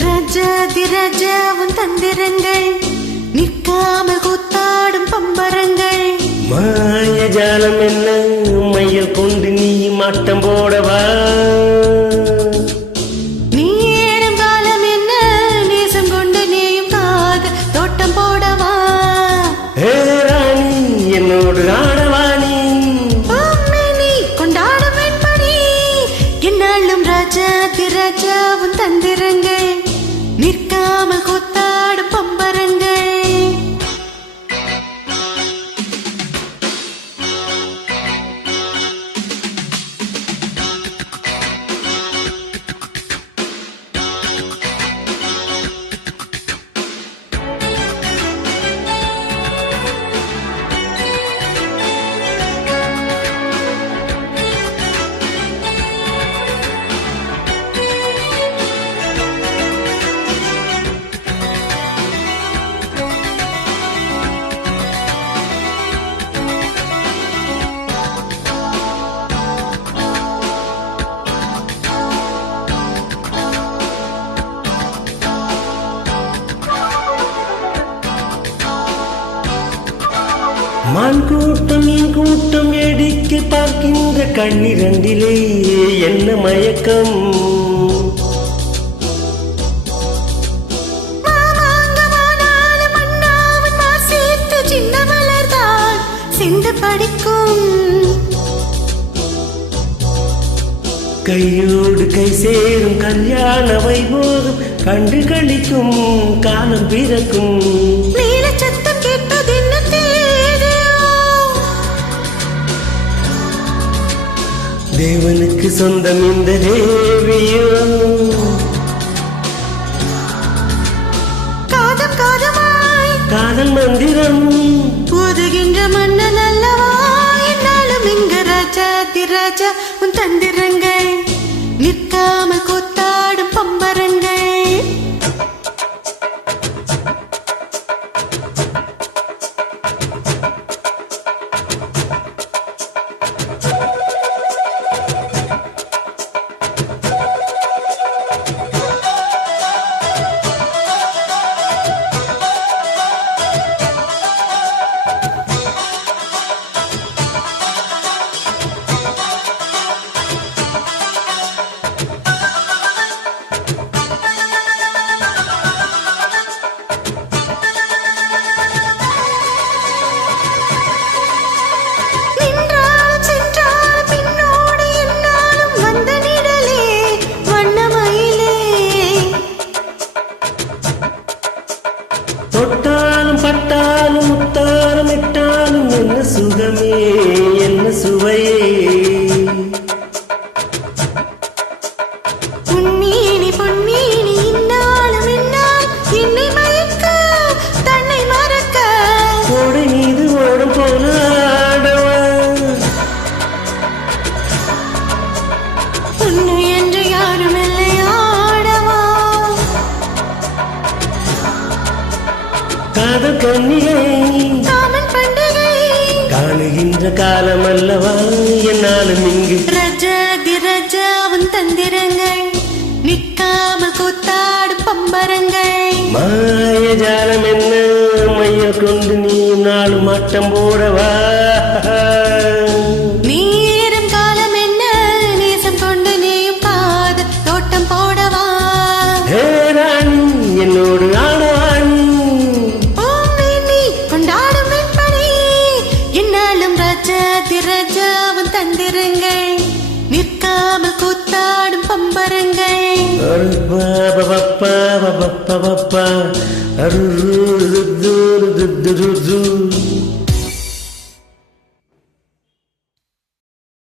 ராஜாதி ராஜாவும் தந்திரங்கள் நிற்காமல் கூத்தாடும் பம்பரங்கள். மாயஜாலம் என்ன மையல் கொண்டு நீ மாட்டம் போடவா? நீ ஏறும் காலம் என்ன நேசம் கொண்டு நீயும் காத தோட்டம் போடவா? ராணி என்னோடு ஆடவாணி நீ கொண்டாடும் வெண்மணி என்னாலும் ராஜாதி ராஜாவும் தந்திரங்கள் நிற்காமல் கூத்தாடும் பம்பரங்கள். மான் கூட்டம் மீன் கூட்டம் வேடிக்கை பார்க்கின்ற கண்ணிரண்டிலே என்ன மயக்கம்? கையோடு கை சேரும் கல்யாண வைபோகம் கண்டு கழிக்கும் காலம் பிறக்கும். சத்தம் கேட்டது தேவனுக்கு சொந்தம் இந்த தேவியோ. காதம் காதமாய் காதல் மந்திரம் போதுகின்ற மன்னன் அல்லவா? என்னாலும் இங்கு ராஜாதி ராஜா உன் தந்திரங்கள் நிற்காமல் கூத்தாடும் பம்பரங்கள். தொட்டாலும் பட்டாலும் முத்தாலும் இட்டாலும் என்ன சுகமே என்ன சுவையே. பொன்னீனி பொன்னீனி இன்னாலும் இன்னால் என்னை மயக்க தன்னை மறக்க கோடை மீது ஓடும் போல ஆடவா? பொண்ணு என்று யாரும் இல்லை ஆடவா? காதல் கண்ணியை காமன் பண்டிகை காணுகின்ற காலம் அல்லவா? என்னாலும் இங்கு ராஜாதி ராஜாவும் தந்திரங்கள் நிற்காமல் கூத்தாடும் பம்பரங்கள். மாயஜாலம் என்ன மையல் கொண்டு நீ நாளும் ஆட்டம் போடவா?